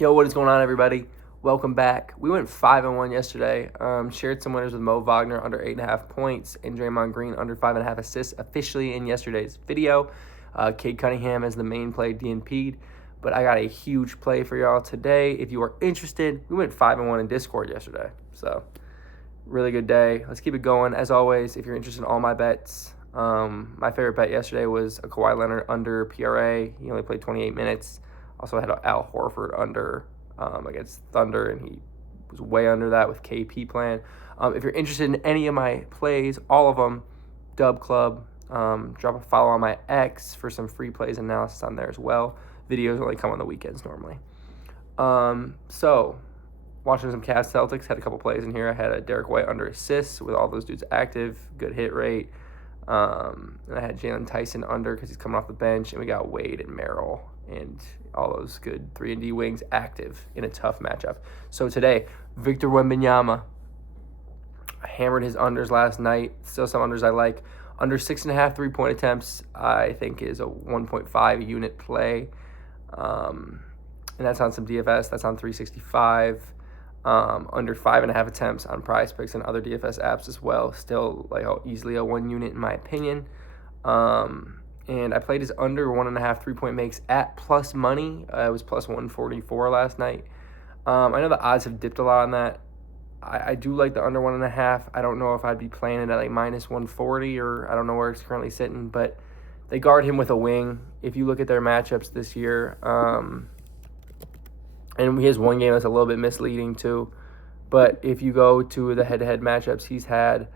Yo, what is going on, everybody? Welcome back. We went 5-1 yesterday. Shared some winners with Mo Wagner under 8.5 points and Draymond Green under 5.5 assists officially in yesterday's video. Cade Cunningham as the main play DNP'd, but I got a huge play for y'all today. If you are interested, we went 5-1 in Discord yesterday, so really good day. Let's keep it going. As always, if you're interested in all my bets, my favorite bet yesterday was a Kawhi Leonard under PRA. He only played 28 minutes. Also had Al Horford under against Thunder, and he was way under that with KP playing. If you're interested in any of my plays, all of them, Dub Club, drop a follow on my X for some free plays analysis on there as well. Videos only come on the weekends normally. So watching some Cavs Celtics, had a couple plays in here. I had a Derek White under assists with all those dudes active, good hit rate. And I had Jalen Tyson under because he's coming off the bench, and we got Wade and Merrill and all those good 3-and-D wings active in a tough matchup. So today, Victor Wembanyama hammered his unders last night. Still some unders I like. Under 6.5 3-point attempts, I think is a 1.5 unit play. And that's on some DFS. That's on 365. Under 5.5 attempts on Prize Picks and other DFS apps as well. Still like easily a 1 unit in my opinion. And I played his under 1.5 3-point makes at plus money. It was plus 144 last night. I know the odds have dipped a lot on that. I do like the under 1.5. I don't know if I'd be playing it at like minus 140 or I don't know where it's currently sitting, but they guard him with a wing. If you look at their matchups this year, and he has one game that's a little bit misleading too. But if you go to the head-to-head matchups, he's had,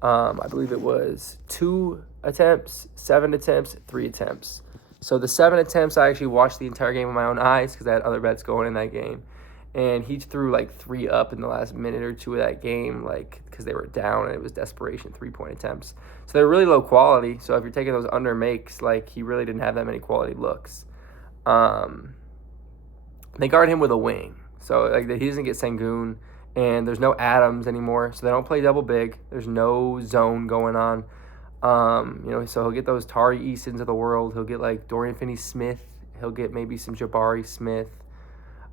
I believe it was 2 attempts, 7 attempts, 3 attempts. So the 7 attempts, I actually watched the entire game with my own eyes because I had other bets going in that game. And he threw like 3 up in the last minute or 2 of that game, like because they were down and it was desperation 3-point attempts. So they're really low quality. So if you're taking those under makes, like he really didn't have that many quality looks. They guard him with a wing. So like he doesn't get Sengun, and there's no Adams anymore. So they don't play double big. There's no zone going on. So he'll get those Tari Eastons of the world. He'll get like Dorian Finney-Smith. He'll get maybe some Jabari Smith.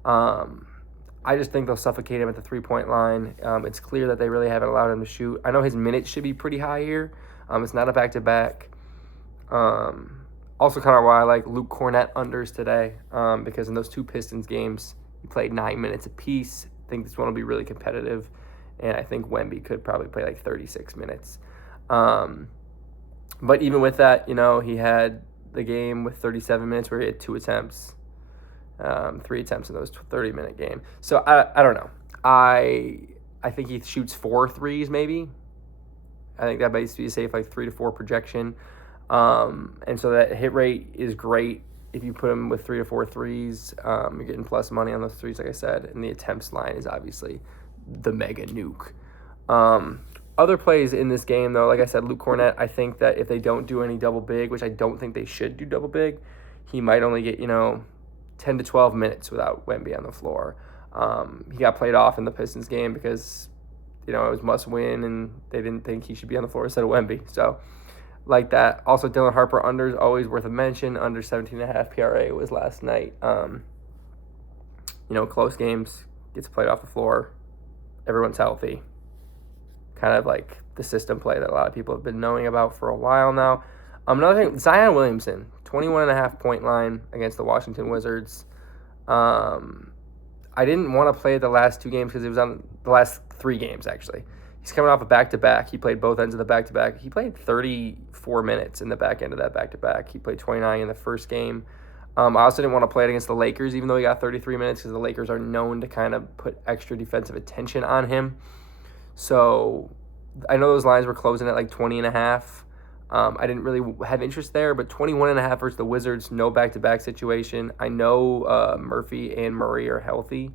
I just think they'll suffocate him at the 3-point line. It's clear that they really haven't allowed him to shoot. I know his minutes should be pretty high here. It's not a back-to-back. Also kind of why I like Luke Cornett unders today, because in those 2 Pistons games, he played 9 minutes apiece. I think this one will be really competitive, and I think Wemby could probably play like 36 minutes. But even with that, he had the game with 37 minutes where he had 2 attempts, 3 attempts in those 30-minute game. So I don't know. I think he shoots 4 threes maybe. I think that might be a safe like 3 to 4 projection. And so that hit rate is great. If you put him with 3 to 4 threes, you're getting plus money on those threes, like I said. And the attempts line is obviously the mega nuke. Other plays in this game, though, like I said, Luke Cornett, I think that if they don't do any double big, which I don't think they should do double big, he might only get, 10 to 12 minutes without Wemby on the floor. He got played off in the Pistons game because, it was must win, and they didn't think he should be on the floor instead of Wemby. So, like that. Also, Dylan Harper under is always worth a mention. Under 17.5 PRA was last night. Close games, gets played off the floor. Everyone's healthy. Kind of like the system play that a lot of people have been knowing about for a while now. Another thing, Zion Williamson, 21.5 point line against the Washington Wizards. I didn't want to play the last 2 games because it was on the last 3 games, actually. He's coming off a back-to-back. He played both ends of the back-to-back. He played 34 minutes in the back end of that back-to-back. He played 29 in the first game. I also didn't want to play it against the Lakers, even though he got 33 minutes, because the Lakers are known to kind of put extra defensive attention on him. So I know those lines were closing at like 20.5. I didn't really have interest there, but 21.5 versus the Wizards, no back-to-back situation. I know Murphy and Murray are healthy.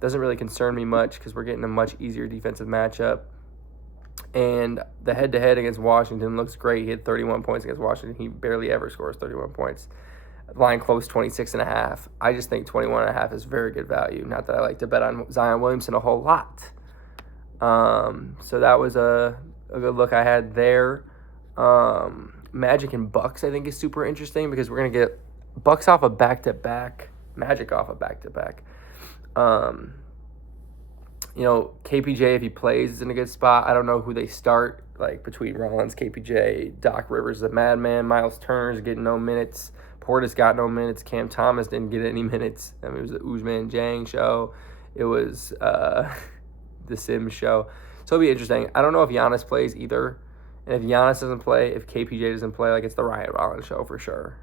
Doesn't really concern me much because we're getting a much easier defensive matchup. And the head-to-head against Washington looks great. He had 31 points against Washington. He barely ever scores 31 points. Line close 26.5. I just think 21.5 is very good value. Not that I like to bet on Zion Williamson a whole lot. So that was a good look I had there. Magic and Bucks I think is super interesting because we're going to get Bucks off a back-to-back Magic off a back-to-back. KPJ, if he plays, is in a good spot. I don't know who they start, like between Rollins, KPJ, Doc Rivers, the madman, Miles Turner's getting no minutes. Portis got no minutes. Cam Thomas didn't get any minutes. I mean, it was the Ousmane Dieng show. It was the Sims show. So it'll be interesting. I don't know if Giannis plays either. And if Giannis doesn't play, if KPJ doesn't play, like, it's the Ryan Rollins show for sure,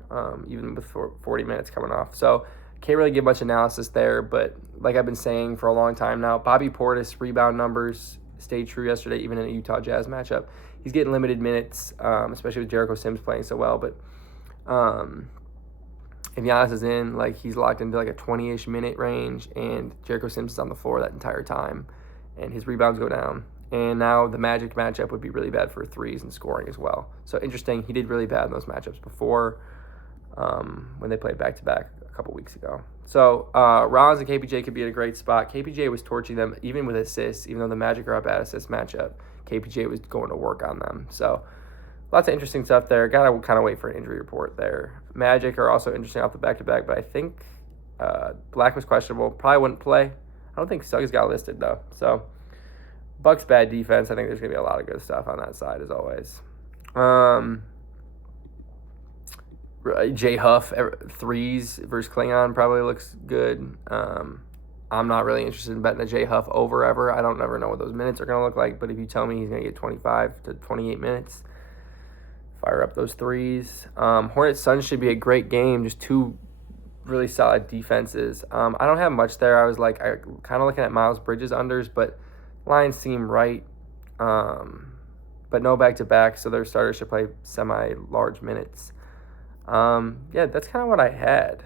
even with 40 minutes coming off. So can't really give much analysis there, but like I've been saying for a long time now, Bobby Portis rebound numbers stayed true yesterday, even in a Utah Jazz matchup. He's getting limited minutes, especially with Jericho Sims playing so well. But if Giannis is in, like, he's locked into like a 20-ish minute range, and Jericho Sims is on the floor that entire time, and his rebounds go down. And now the Magic matchup would be really bad for threes and scoring as well. So interesting. He did really bad in those matchups before when they played back-to-back a couple weeks ago. So Rollins and KPJ could be in a great spot. KPJ was torching them even with assists, even though the Magic are up at assist matchup. KPJ was going to work on them. So lots of interesting stuff there. Got to kind of wait for an injury report there. Magic are also interesting off the back-to-back, but I think Black was questionable. Probably wouldn't play. I don't think Suggs got listed, though. So Bucks bad defense. I think there's going to be a lot of good stuff on that side, as always. Jay Huff, threes versus Klingon probably looks good. I'm not really interested in betting a Jay Huff over ever. I don't never know what those minutes are going to look like, but if you tell me he's going to get 25 to 28 minutes, fire up those threes. Hornets Suns should be a great game. Just two really solid defenses. I don't have much there. I kind of looking at Miles Bridges unders, but lines seem right. But no back-to-back, so their starters should play semi-large minutes. That's kind of what I had.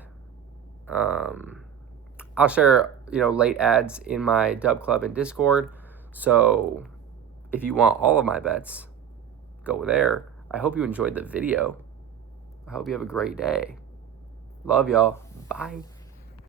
I'll share, late ads in my Dub Club and Discord. So if you want all of my bets, go there. I hope you enjoyed the video. I hope you have a great day. Love y'all. Bye.